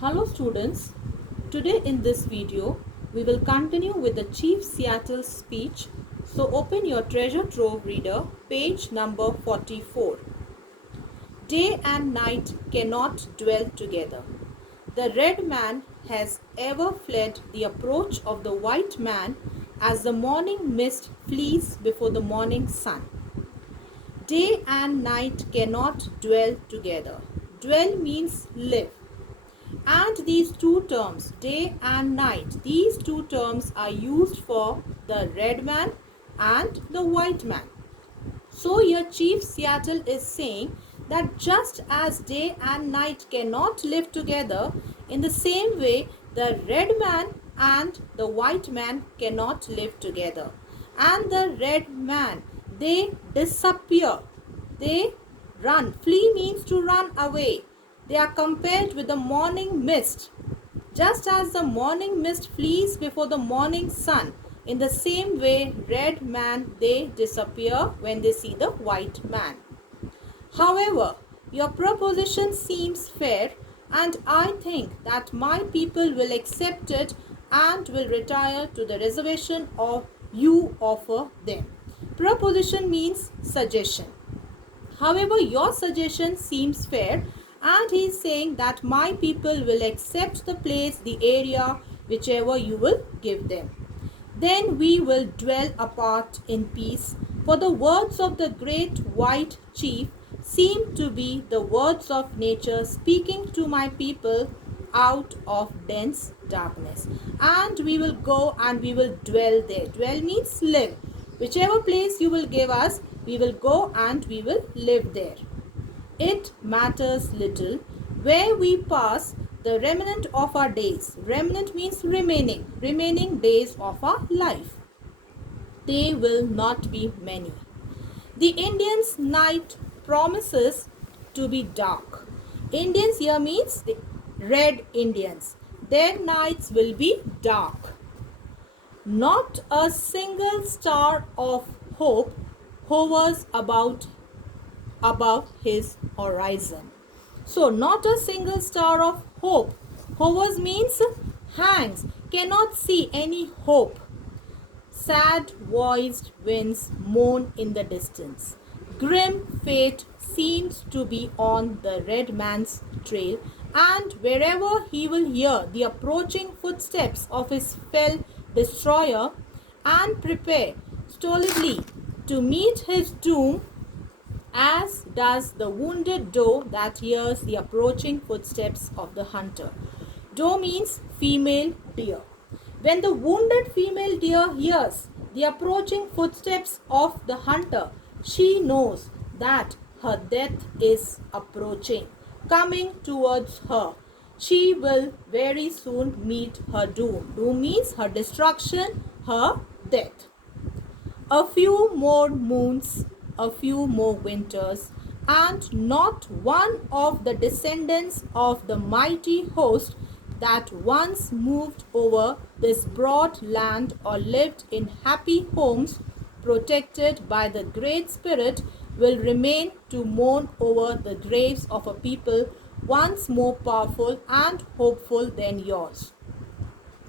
Hello students, today in this video we will continue with the Chief Seattle's speech. So open your treasure trove reader, page number 44. Day and night cannot dwell together. The red man has ever fled the approach of the white man as the morning mist flees before the morning sun. Day and night cannot dwell together. Dwell means live. And these two terms, day and night, these two terms are used for the red man and the white man. So here Chief Seattle is saying that just as day and night cannot live together, in the same way the red man and the white man cannot live together. And the red man, they disappear, they run. Flee means to run away. They are compared with the morning mist. Just as the morning mist flees before the morning sun, in the same way, red man, they disappear when they see the white man. However, your proposition seems fair, and I think that my people will accept it and will retire to the reservation of you offer them. Proposition means suggestion. However, your suggestion seems fair, and he is saying that my people will accept the place, the area, whichever you will give them. Then we will dwell apart in peace, for the words of the great white chief seem to be the words of nature speaking to my people out of dense darkness. And we will go and we will dwell there. Dwell means live. Whichever place you will give us, we will go and we will live there. It matters little where we pass the remnant of our days. Remnant means remaining days of our life. They will not be many. The Indians' night promises to be dark. Indians here means the red Indians. Their nights will be dark. Not a single star of hope hovers above his horizon. So not a single star of hope. Hovers means hangs, cannot see any hope. Sad voiced winds moan in the distance. Grim fate seems to be on the red man's trail, and wherever he will hear the approaching footsteps of his fell destroyer and prepare stolidly to meet his doom, as does the wounded doe that hears the approaching footsteps of the hunter. Doe means female deer. When the wounded female deer hears the approaching footsteps of the hunter, she knows that her death is approaching, coming towards her. She will very soon meet her doom. Doom means her destruction, her death. A few more moons, a few more winters, and not one of the descendants of the mighty host that once moved over this broad land or lived in happy homes protected by the Great Spirit will remain to mourn over the graves of a people once more powerful and hopeful than yours.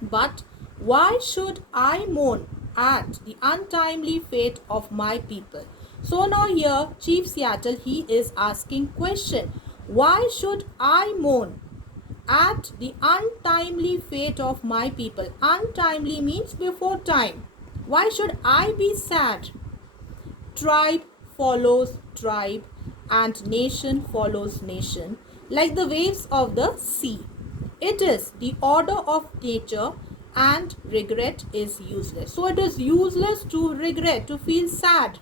But why should I mourn at the untimely fate of my people? So now here Chief Seattle, he is asking question. Why should I mourn at the untimely fate of my people? Untimely means before time. Why should I be sad? Tribe follows tribe and nation follows nation like the waves of the sea. It is the order of nature, and regret is useless. So it is useless to regret, to feel sad.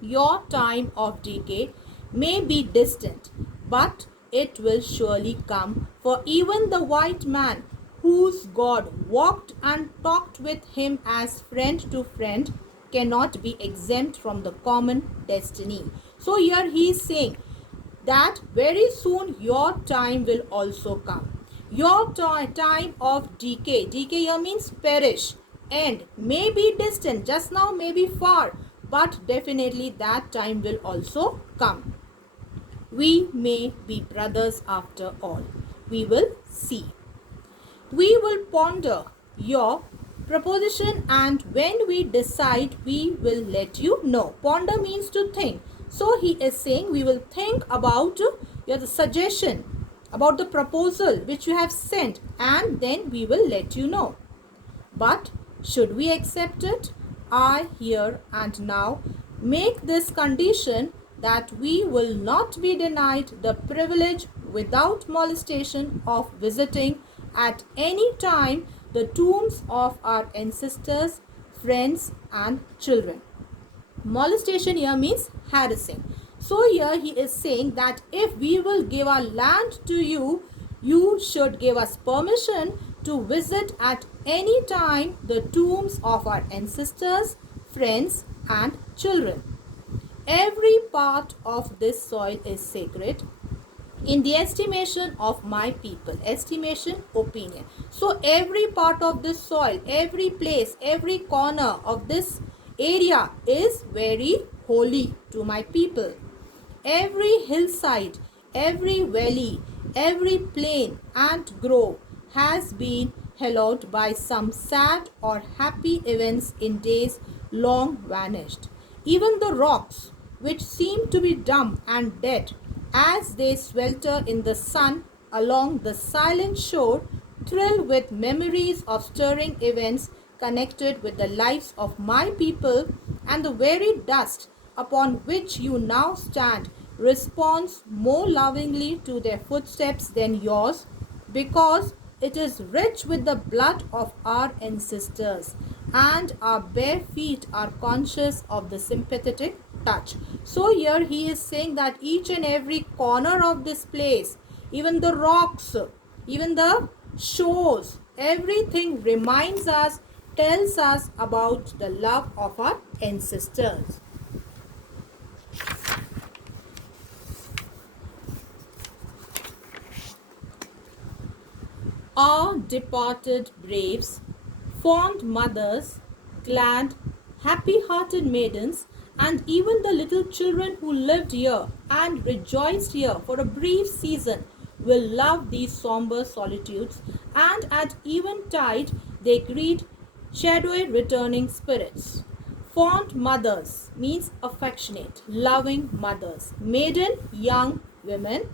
Your time of decay may be distant, but it will surely come, for even the white man whose God walked and talked with him as friend to friend cannot be exempt from the common destiny. So here he is saying that very soon your time will also come. Your time of decay here means perish, end, may be distant, just now may be far, but definitely that time will also come. We may be brothers after all. we will see. We will ponder your proposition, and when we decide, we will let you know. Ponder means to think. So he is saying we will think about your suggestion, about the proposal which you have sent, and then we will let you know. But should we accept it? I here and now make this condition that we will not be denied the privilege without molestation of visiting at any time the tombs of our ancestors, friends and children. Molestation here means harassing. So here he is saying that if we will give our land to you, you should give us permission to visit at any time the tombs of our ancestors, friends and children. Every part of this soil is sacred in the estimation of my people. Estimation, opinion. So every part of this soil, every place, every corner of this area is very holy to my people. Every hillside, every valley, every plain and grove has been hallowed by some sad or happy events in days long vanished. Even the rocks, which seem to be dumb and dead, as they swelter in the sun along the silent shore, thrill with memories of stirring events connected with the lives of my people, and the very dust upon which you now stand responds more lovingly to their footsteps than yours, because it is rich with the blood of our ancestors, and our bare feet are conscious of the sympathetic touch. So here he is saying that each and every corner of this place, even the rocks, even the shores, everything reminds us, tells us about the love of our ancestors. Our departed braves, fond mothers, glad, happy-hearted maidens, and even the little children who lived here and rejoiced here for a brief season will love these somber solitudes, and at eventide they greet shadowy returning spirits. Fond mothers means affectionate, loving mothers. Maiden, young women.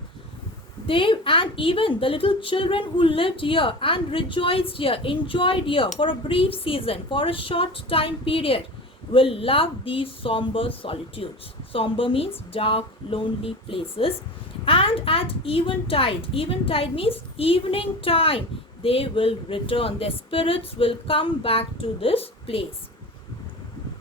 They and even the little children who lived here and rejoiced here, enjoyed here for a brief season, for a short time period, will love these somber solitudes. Somber means dark, lonely places. And at eventide, eventide means evening time, they will return. Their spirits will come back to this place.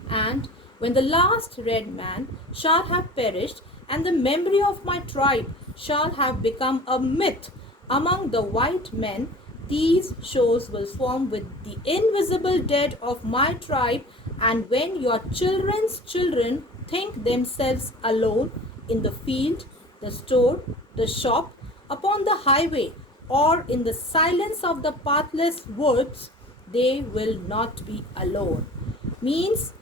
And when the last red man shall have perished, and the memory of my tribe shall have become a myth among the white men, these shores will swarm with the invisible dead of my tribe. And when your children's children think themselves alone in the field, the store, the shop, upon the highway, or in the silence of the pathless woods, they will not be alone. Means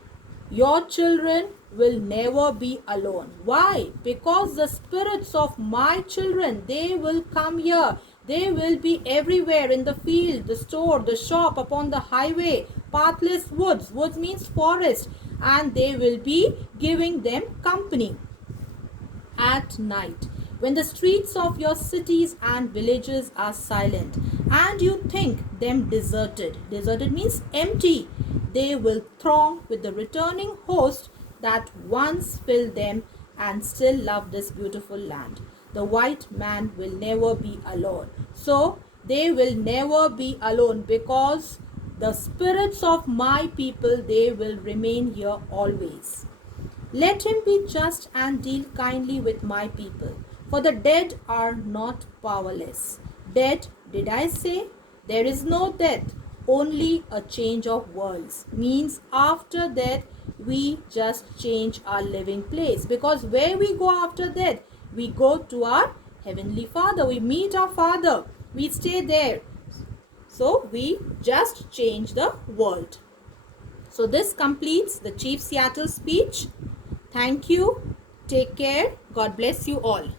your children will never be alone. Why? Because the spirits of my children, they will come here. They will be everywhere, in the field, the store, the shop, upon the highway, pathless woods. Woods means forest. And they will be giving them company. At night, when the streets of your cities and villages are silent, and you think them deserted. Deserted means empty. They will throng with the returning host that once filled them and still love this beautiful land. The white man will never be alone. So they will never be alone, because the spirits of my people, they will remain here always. Let him be just and deal kindly with my people, for the dead are not powerless. Dead, did I say? There is no death, only a change of worlds. Means after death, we just change our living place. Because where we go after death, we go to our Heavenly Father. We meet our Father. We stay there. So we just change the world. So this completes the Chief Seattle speech. Thank you. Take care. God bless you all.